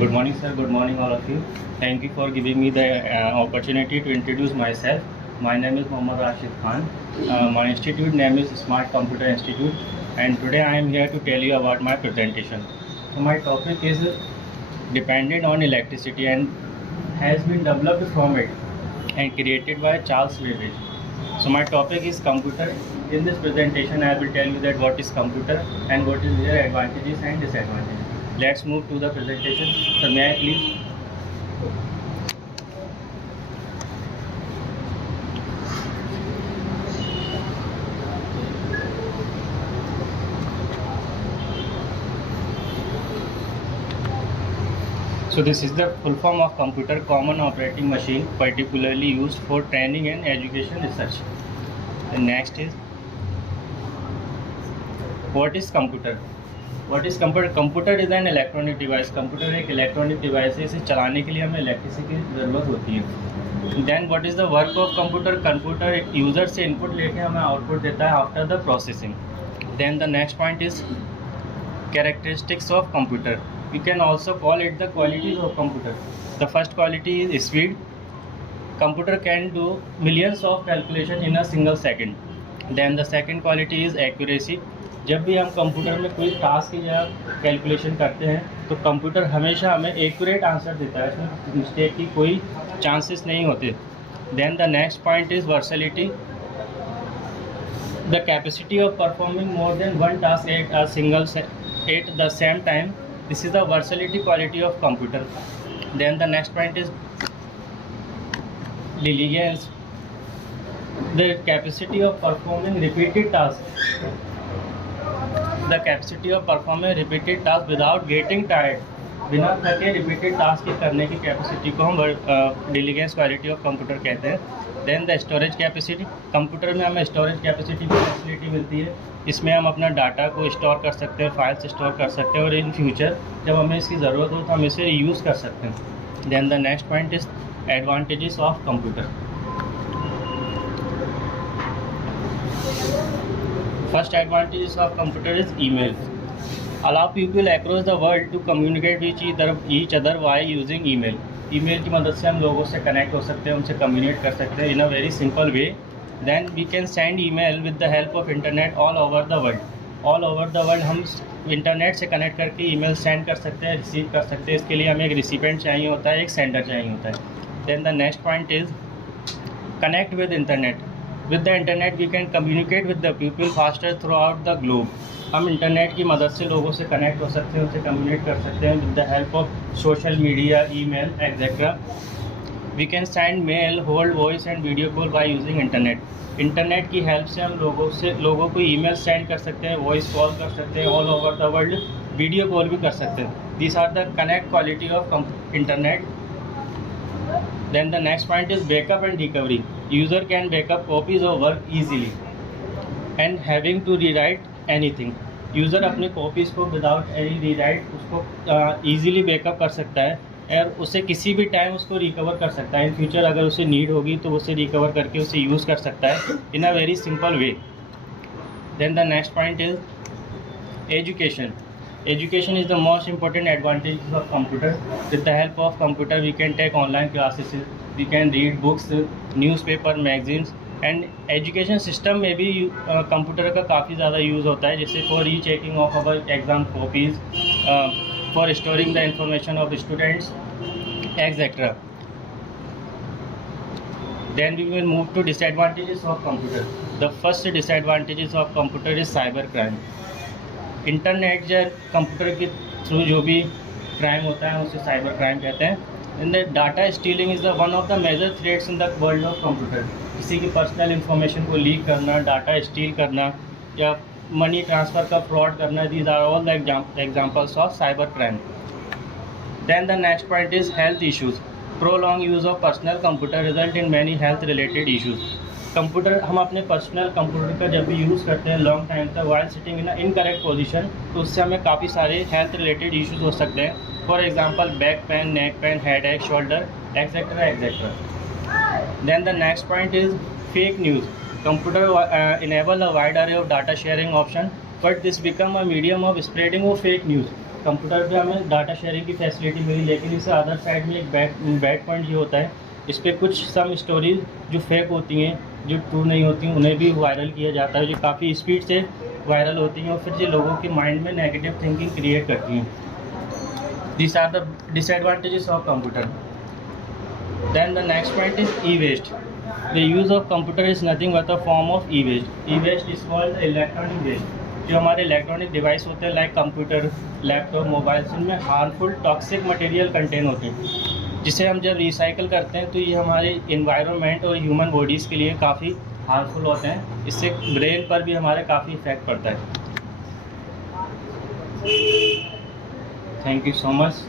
Good morning, sir. Good morning, all of you. Thank you for giving me the opportunity to introduce myself. My name is Mohammad Rashid Khan. My institute name is Smart Computer Institute, and today I am here to tell you about my presentation. So my topic is dependent on electricity and has been developed from it and created by Charles Babbage. So my topic is computer. In this presentation, I will tell you that what is computer and what is their advantages and disadvantages. Let's move to the presentation. So may I please? So this is the full form of computer, common operating machine, particularly used for training and education research. The next is, what is computer? What is computer? Computer is an electronic device. Computer एक electronic device है, इसे चलाने के लिए हमें electricity की ज़रूरत होती है. Then what is the work of computer? Computer user से इनपुट लेके हमें आउटपुट देता है after the processing. Then the next point is characteristics of computer. We can also call it the qualities of computer. The first quality is speed. Computer can do millions of calculation in a single second. Then the second quality is accuracy. जब भी हम computer में कोई task या calculation करते हैं तो computer हमेशा हमें एक्यूरेट आंसर देता है, इसमें मिस्टेक की कोई चांसेस नहीं होते. Then the next point is versatility. The capacity of performing more than one task at the same time. This is the versatility quality of computer. Then the next point is diligence. The capacity of performing repeated tasks. The capacity of performing repeated tasks without getting tired. बिना थके repeated task के करने की capacity को हम diligence quality of computer कहते हैं. Then the storage capacity. Computer में हमें स्टोरेज कैपेसिटी की फैसिलिटी मिलती है. इसमें हम अपना डाटा को स्टोर कर सकते हैं, फाइल्स स्टोर कर सकते हैं और इन फ्यूचर जब हमें इसकी ज़रूरत हो तो हम इसे यूज़ कर सकते हैं. Then the next point is advantages of computer. First advantages of computer is email. allow people across the world to communicate with each other while using email. Email की मदद से हम लोगों से कनेक्ट हो सकते हैं, उनसे कम्युनिकेट कर सकते हैं in a very simple way. Then we can send email with the help of internet all over the world. All over the world हम इंटरनेट से कनेक्ट करके ईमेल सेंड कर सकते हैं, रिसीव कर सकते हैं. इसके लिए हमें एक रिसिपेंट चाहिए होता है, एक सेंडर चाहिए होता है. Then the next point is connect with internet. With the internet we can communicate with the people faster throughout the globe. हम इंटरनेट की मदद से लोगों से कनेक्ट हो सकते हैं, उनसे कम्युनिकेट कर सकते हैं with the help of social media, email etcetera. We can send mail, hold voice and video call by using internet. Internet की हेल्प से हम लोगों को ईमेल सेंड कर सकते हैं, वॉइस कॉल कर सकते हैं all over the world, video call भी कर सकते हैं. This are the connect quality of internet. Then the next point is backup and recovery. User can backup copies of work easily and having to rewrite anything. User अपने copies को without any rewrite उसको easily backup कर सकता है और उसे किसी भी टाइम उसको रिकवर कर सकता है. इन फ्यूचर अगर उसे नीड होगी तो उसे रिकवर करके उसे यूज़ कर सकता है in a very simple way. Then the next point is education. Education is the most important advantage of computer. With the help of computer we can take online classes, we can read books, newspaper, magazines. And education system में भी computer का काफ़ी ज़्यादा use होता है, जैसे for rechecking of our exam copies, for storing the information of students etcetera. Then we will move to disadvantages of computer. The first disadvantages of computer is cyber crime. Internet या computer के through जो भी crime होता है उसे cyber crime कहते हैं. In the data stealing is the one of the major threats in the world of computer. किसी की पर्सनल इन्फॉर्मेशन को लीक करना, डाटा स्टील करना या मनी ट्रांसफ़र का फ्रॉड करना, these are all the examples of cyber crime. Then the next point is health issues. Prolong use of personal computer result in many health related issues. Computer हम अपने personal computer का जब भी use करते हैं long time तक while sitting in incorrect position, तो उससे हमें काफ़ी सारे हेल्थ रिलेटेड इश्यूज़ हो सकते हैं. For example back pain, neck pain, headache, shoulder etcetera etcetera. Then the next point is fake news. Computer enable a wide array of data sharing option, but this become a medium of spreading of fake news. Computer पे हमें data sharing की facility मिली, लेकिन इसे other side में एक bad point ये होता है, इस पे कुछ सम स्टोरीज जो फेक होती हैं, जो ट्रू नहीं होती हैं, उन्हें भी वायरल किया जाता है, जो काफ़ी स्पीड से वायरल होती हैं और फिर ये लोगों के माइंड में नेगेटिव थिंकिंग क्रिएट करती हैं। This are the disadvantages of computer. Then the next point is e-waste. The use of computer is nothing but a form of e-waste. E-waste is called electronic waste. जो हमारे electronic device होते हैं like computer, laptop, mobile, इनमें harmful toxic material contain होते हैं, जिसे हम जब रिसाइकल करते हैं तो ये हमारे इन्वायरमेंट और ह्यूमन बॉडीज़ के लिए काफ़ी हार्मफुल होते हैं। इससे ब्रेन पर भी हमारे काफ़ी इफेक्ट पड़ता है। Thank you so much,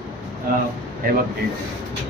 have a great day.